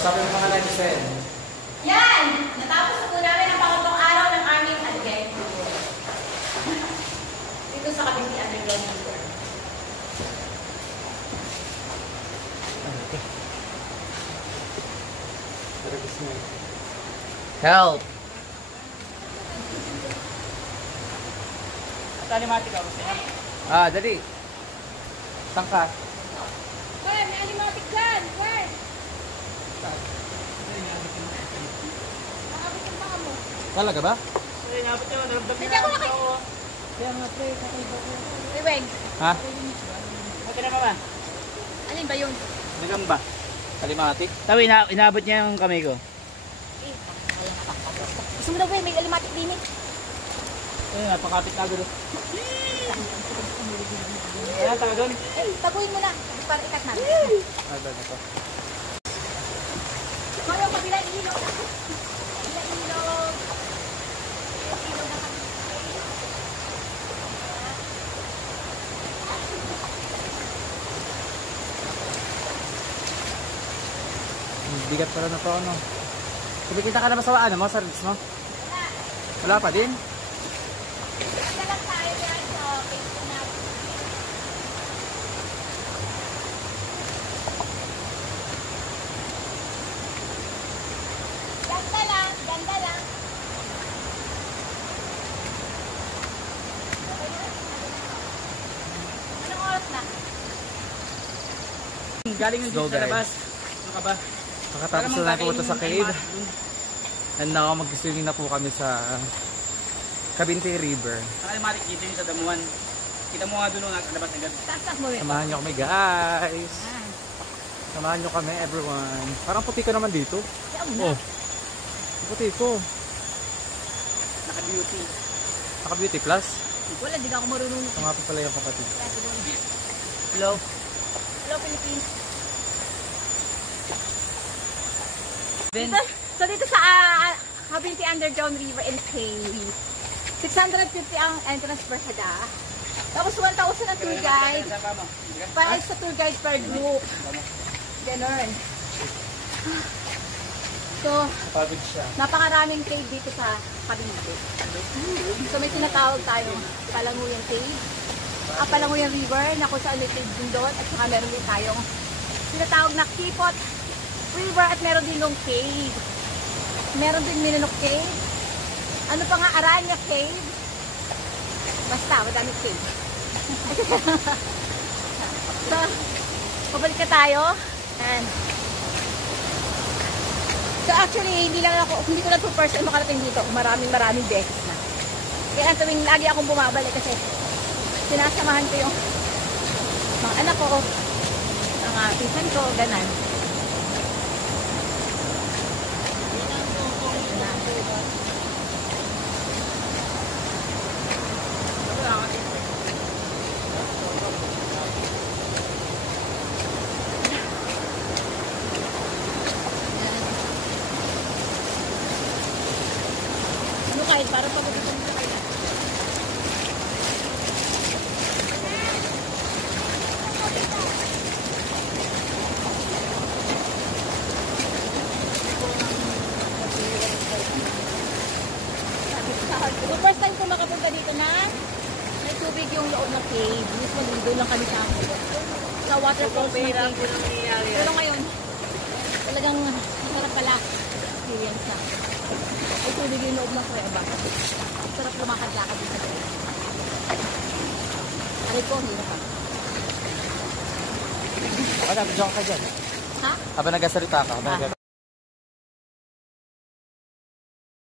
Sabi ng mga netizen. Yan! Natapos na po namin ang pangatlong araw ng aming adventure. Dito sa Cavite Underground River. Help! Alimatic ako sa'yo. Dali. Saan ka? Wen, may alimatic dyan! Wen! Nakabit yung paa mo. Talaga ba? Ay, nabot yun. Hindi ako nakay... Kaya nga, pre. Kakaiba ko. Weng, Ha? Okay na pa ba? alin ba yun? Nagamba. Kalimatik? Tawi, inabot niya yung kamay ko. Gusto mo na, Wen, may alimatic din eh. Ayun nga, pakapit na gulo. Ayan, taga doon. Eh, taguin mo na. Para ikat na. Dali ko. Kaya kabila ilog. Kabila ilog. Ilog na kami. Bigat pala na to, ano. Kumikita ka na ba sa mo? Sa reels mo? Wala pa din? Ganda lang tayo yan sa Facebook natin. Ganda lang, ganda lang. Anong oras na? Galing yung Go, dito sa guys. labas. Ano ka ba? Makatapos na tayo pumunta sa cave. And now, mag-swimming na po kami sa Cavite River. Ang alimatic dito yung sa damuhan. Kita mo nga doon nasa labas agad. Taas mo rin. Samahan nyo kami, guys. Samahan nyo kami, everyone. Parang puti ka naman dito. Oh, puti ko. Naka-beauty. Naka-beauty plus. Wala, di ka ako marunong. Ito nga po pala yung kapatid. Hello. Hello, Philippines. Then, So dito sa Cavite Underground River and Cave, 650 ang entrance per head. Tapos 1,000 ang tour guide. Para sa tour guide per group. Ganon. So, Kapagod siya. napakaraming cave dito sa Cavite. So may tinatawag tayong Palanguyan Cave. Palanguyan River na kung saan may cave din doon. At saka meron din tayong tinatawag na Kipot River at meron din yung cave. Meron din Minunok Cave. Ano pa nga? Aranya Cave. Basta, madami cave. So, pabalik na tayo. And, so actually, hindi ko lang po first time makarating dito. Maraming beses na. Kaya tuwing lagi akong bumabalik kasi sinasamahan ko yung mga anak ko, mga pinsan ko, ganan. Kahit parang pagkakitan mo kayo. So first time ko makapunta dito na may tubig yung loob ng cave. Mismo doon lang kami sa waterfalls ng cave. Pero ngayon, talagang masarap pala experience na. Ay, tubig yung loob ng kuweba. Sarap lumakad-lakad dito sa kuweba. Aray ko, hirap pa. Baka nag-jump ka dyan. Ha? Habang nagsasalita ka.